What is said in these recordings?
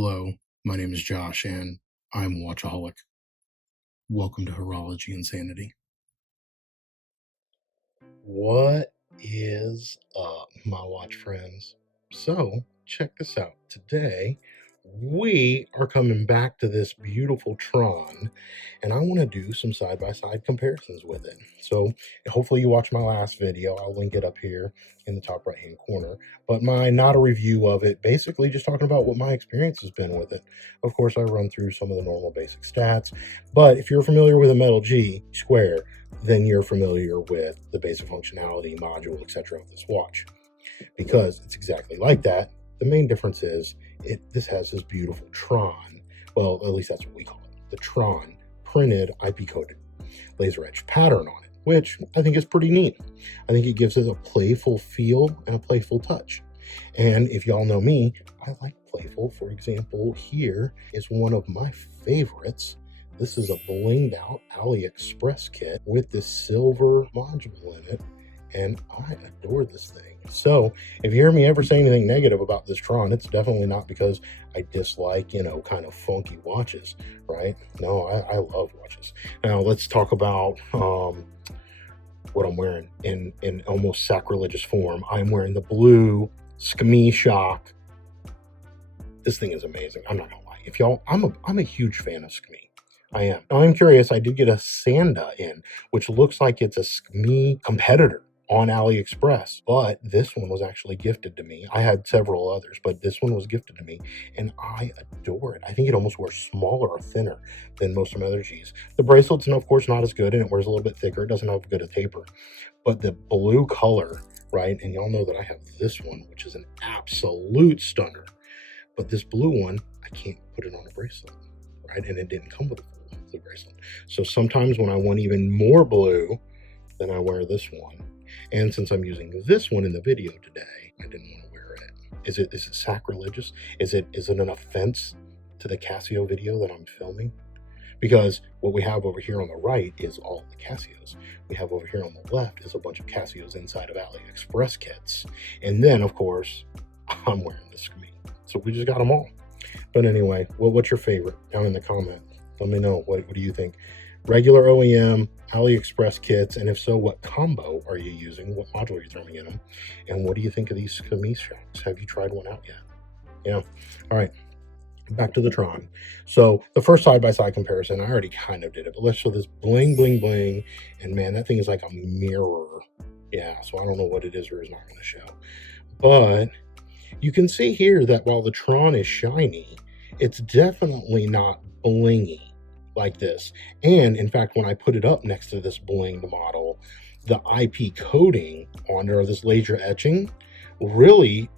Hello, my name is Josh, and I'm a watchaholic. Welcome to Horology Insanity. What is up, my watch friends? So, check this out. Today, we are coming back to this beautiful Tron, and I want to do some side-by-side comparisons with it. So, hopefully you watched my last video. I'll link it up here in the top right-hand corner. But not a review of it, basically just talking about what my experience has been with it. Of course, I run through some of the normal basic stats, but if you're familiar with a metal G square, then you're familiar with the basic functionality, module, etc. of this watch, because it's exactly like that. The main difference is this has this beautiful Tron, well, at least that's what we call it, the Tron printed IP coated laser edge pattern on it, which I think is pretty neat. I think it gives it a playful feel and a playful touch. And if y'all know me, I like playful. For example, here is one of my favorites. This is a blinged out AliExpress kit with this silver module in it, and I adore this thing. So if you hear me ever say anything negative about this Tron, it's definitely not because I dislike, kind of funky watches, right? No, I love watches. Now let's talk about what I'm wearing in almost sacrilegious form. I'm wearing the blue Skmei Shock. This thing is amazing. I'm not gonna lie. If y'all, I'm a huge fan of Skmei. I am. Now I'm curious, I did get a Sanda in, which looks like it's a Skmei competitor on AliExpress, but this one was actually gifted to me. I had several others, but this one was gifted to me, and I adore it. I think it almost wears smaller or thinner than most of my other Gs. The bracelet's, of course, not as good, and it wears a little bit thicker. It doesn't have good a taper, but the blue color, right? And y'all know that I have this one, which is an absolute stunner. But this blue one, I can't put it on a bracelet, right? And it didn't come with the bracelet. So sometimes when I want even more blue, then I wear this one. And since I'm using this one in the video today, I didn't want to wear it. Is it sacrilegious? Is it an offense to the Casio video that I'm filming? Because what we have over here on the right is all the Casios. We have over here on the left is a bunch of Casios inside of AliExpress kits. And then, of course, I'm wearing the Skmei. So we just got them all. But anyway, what's your favorite? Down in the comment. Let me know. What do you think? Regular OEM, AliExpress kits, and if so, what combo are you using? What module are you throwing in them? And what do you think of these Skmei Shocks? Have you tried one out yet? Yeah. All right. Back to the Tron. So the first side-by-side comparison, I already kind of did it, but let's show this bling, bling, bling. And man, that thing is like a mirror. Yeah, so I don't know what it is or is not going to show. But you can see here that while the Tron is shiny, it's definitely not blingy like this. And in fact, when I put it up next to this blinged model, the IP coating on there, this laser etching, really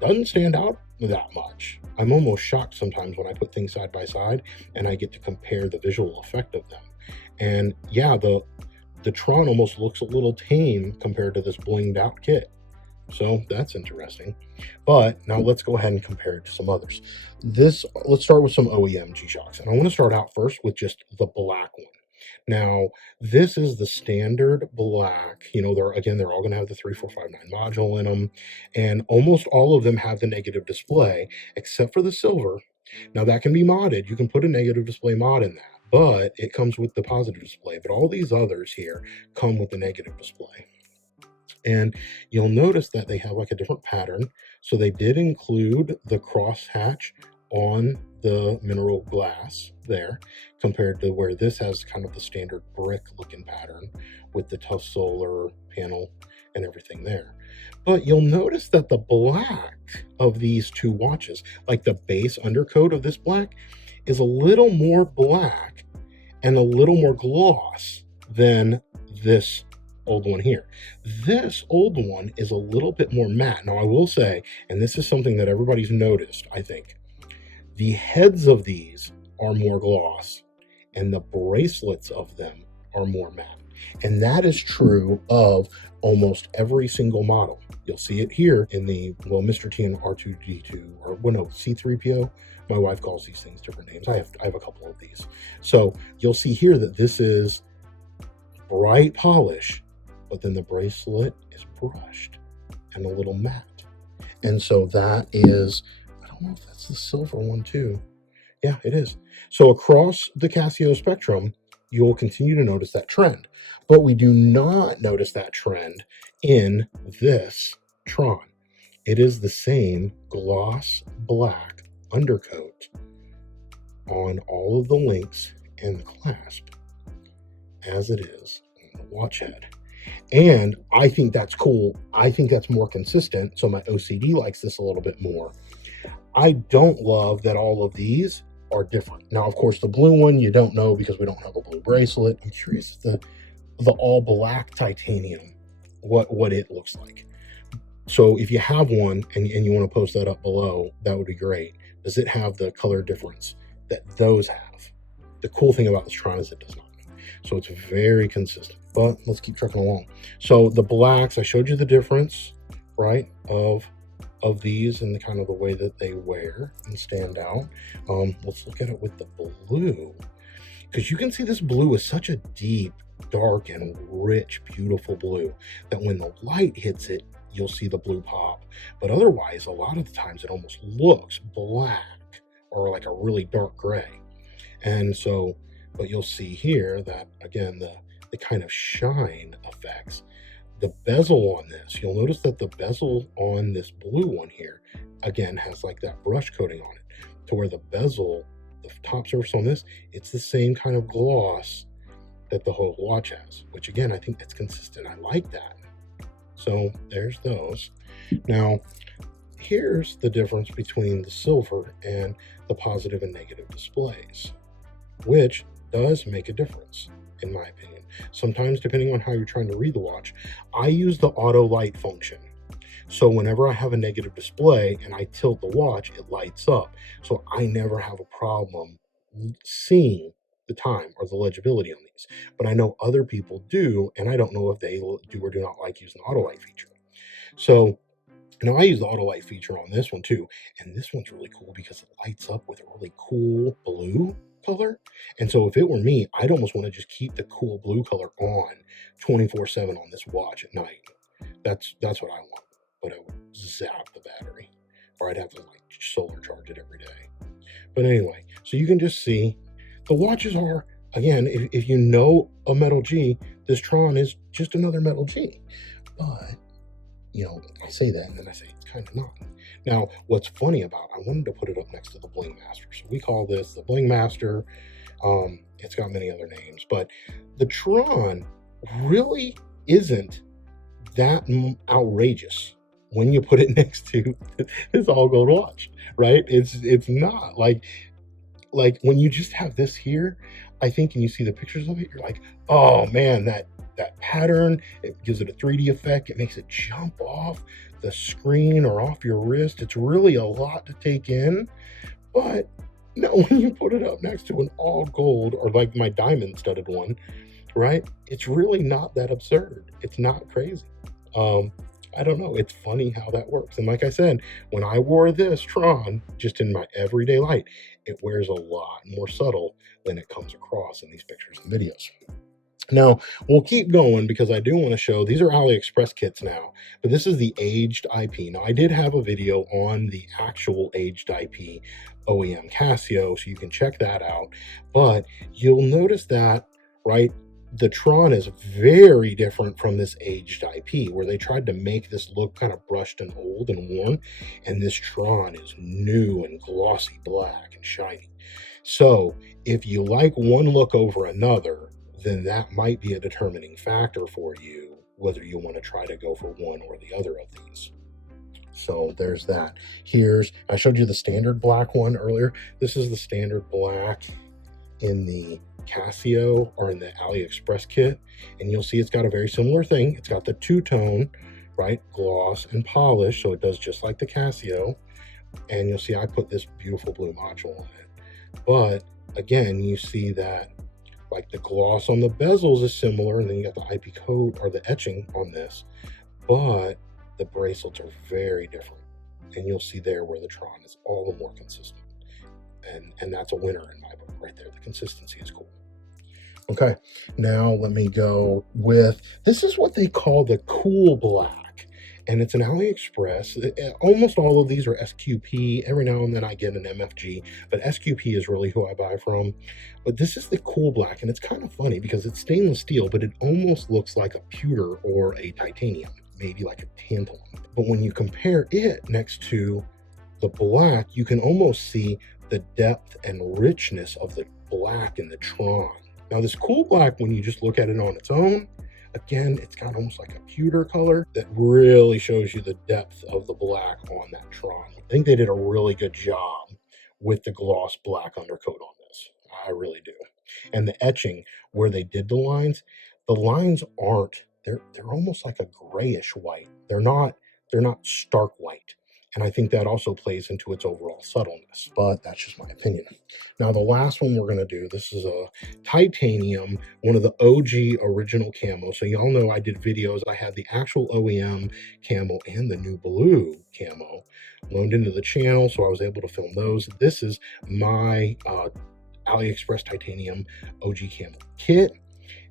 doesn't stand out that much. I'm almost shocked sometimes when I put things side by side and I get to compare the visual effect of them. And yeah, the Tron almost looks a little tame compared to this blinged out kit. So that's interesting. But now let's go ahead and compare it to some others. Let's start with some OEM G-Shocks. And I want to start out first with just the black one. Now, this is the standard black. They're all going to have the 3459 module in them. And almost all of them have the negative display, except for the silver. Now, that can be modded. You can put a negative display mod in that, but it comes with the positive display. But all these others here come with the negative display. And you'll notice that they have like a different pattern. So they did include the crosshatch on the mineral glass there, compared to where this has kind of the standard brick looking pattern with the tough solar panel and everything there. But you'll notice that the black of these two watches, like the base undercoat of this black, is a little more black and a little more gloss than this old one here. This old one is a little bit more matte. Now I will say, and this is something that everybody's noticed, I think, the heads of these are more gloss and the bracelets of them are more matte. And that is true of almost every single model. You'll see it here in the, Mr. T and R2D2, or C3PO. My wife calls these things different names. I have a couple of these. So you'll see here that this is bright polish, but then the bracelet is brushed and a little matte. And so that is, I don't don't know if that's the silver one too. Yeah, it is. So across the Casio spectrum, you'll continue to notice that trend. But we do not notice that trend in this Tron. It is the same gloss black undercoat on all of the links and the clasp as it is on the watch head. And I think that's cool. I think that's more consistent. So my OCD likes this a little bit more. I don't love that all of these are different. Now, of course, the blue one, you don't know because we don't have a blue bracelet. I'm curious if the all black titanium, what it looks like. So if you have one and you want to post that up below, that would be great. Does it have the color difference that those have? The cool thing about this Tron is it does not. So it's very consistent, but let's keep trucking along. So the blacks, I showed you the difference, right, of these and the kind of the way that they wear and stand out. Let's look at it with the blue, because you can see this blue is such a deep, dark, and rich, beautiful blue that when the light hits it, you'll see the blue pop. But otherwise, a lot of the times it almost looks black or like a really dark gray. And so, but you'll see here that, again, the kind of shine effects. The bezel on this, you'll notice that the bezel on this blue one here, again, has like that brush coating on it, to where the bezel, the top surface on this, it's the same kind of gloss that the whole watch has, which again, I think that's consistent. I like that. So there's those. Now, here's the difference between the silver and the positive and negative displays, which does make a difference, in my opinion. Sometimes, depending on how you're trying to read the watch, I use the auto light function. So whenever I have a negative display and I tilt the watch, it lights up. So I never have a problem seeing the time or the legibility on these. But I know other people do, and I don't know if they do or do not like using the auto light feature. So now I use the auto light feature on this one too, and this one's really cool because it lights up with a really cool blue color. And so if it were me, I'd almost want to just keep the cool blue color on 24/7 on this watch at night. That's what I want. But I would zap the battery, or I'd have to like solar charge it every day. But anyway, so you can just see the watches are, again, if you know a metal G, this Tron is just another metal G. But you know, I say that and then I say it's kind of not. Now, what's funny about, I wanted to put it up next to the Bling Master. So we call this the Bling Master. It's got many other names, but the Tron really isn't that outrageous when you put it next to this all gold watch, right? It's not like when you just have this here, I think, and you see the pictures of it, you're like, oh man, that pattern, it gives it a 3D effect. It makes it jump off the screen or off your wrist. It's really a lot to take in. But no, when you put it up next to an all gold or like my diamond studded one, right? It's really not that absurd. It's not crazy. I don't know. It's funny how that works. And like I said, when I wore this Tron just in my everyday light, it wears a lot more subtle than it comes across in these pictures and videos. Now, we'll keep going because I do want to show, these are AliExpress kits now, but this is the aged IP. Now, I did have a video on the actual aged IP OEM Casio, so you can check that out. But you'll notice that, right, the Tron is very different from this aged IP, where they tried to make this look kind of brushed and old and worn, and this Tron is new and glossy black and shiny. So if you like one look over another, then that might be a determining factor for you, whether you want to try to go for one or the other of these. So there's that. I showed you the standard black one earlier. This is the standard black in the Casio or in the AliExpress kit. And you'll see it's got a very similar thing. It's got the two-tone, right, gloss and polish. So it does just like the Casio. And you'll see I put this beautiful blue module on it. But again, you see that like the gloss on the bezels is similar, and then you got the IP coat or the etching on this, but the bracelets are very different. And you'll see there where the Tron is all the more consistent. And that's a winner in my book right there. The consistency is cool. Okay, now let me go with, this is what they call the cool black. and it's an AliExpress. Almost all of these are SQP. Every now and then I get an MFG, but SQP is really who I buy from. But this is the cool black, and it's kind of funny because it's stainless steel, but it almost looks like a pewter or a titanium, maybe like a tantalum. But when you compare it next to the black, you can almost see the depth and richness of the black in the Tron. Now this cool black, when you just look at it on its own, again, it's got almost like a pewter color that really shows you the depth of the black on that Tron. I think they did a really good job with the gloss black undercoat on this. I really do. And the etching where they did the lines aren't, they're almost like a grayish white. They're not stark white. And I think that also plays into its overall subtleness, but that's just my opinion. Now, the last one we're going to do, this is a titanium, one of the OG original camo. So y'all know I did videos. I had the actual OEM camo and the new blue camo loaned into the channel, so I was able to film those. This is my AliExpress titanium OG camo kit.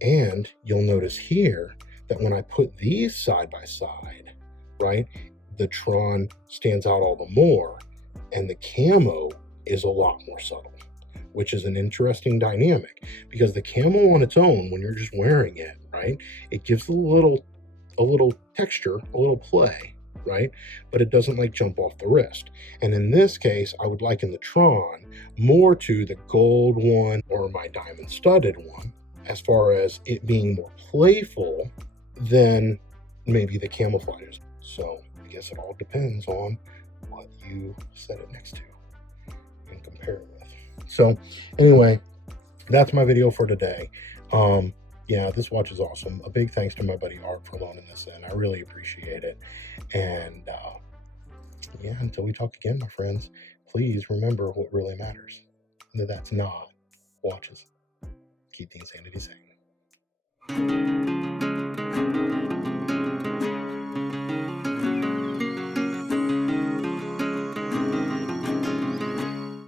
And you'll notice here that when I put these side by side, right, the Tron stands out all the more, and the camo is a lot more subtle, which is an interesting dynamic because the camo on its own, when you're just wearing it, right, it gives a little texture, a little play, right, but it doesn't like jump off the wrist. And in this case, I would liken the Tron more to the gold one or my diamond studded one, as far as it being more playful than maybe the camouflages. So I guess it all depends on what you set it next to and compare it with. So anyway, that's my video for today. Yeah, this watch is awesome. A big thanks to my buddy Art for loaning this in. I really appreciate it. And yeah, until we talk again, my friends, please remember what really matters. And that's not watches. Keep the insanity sane.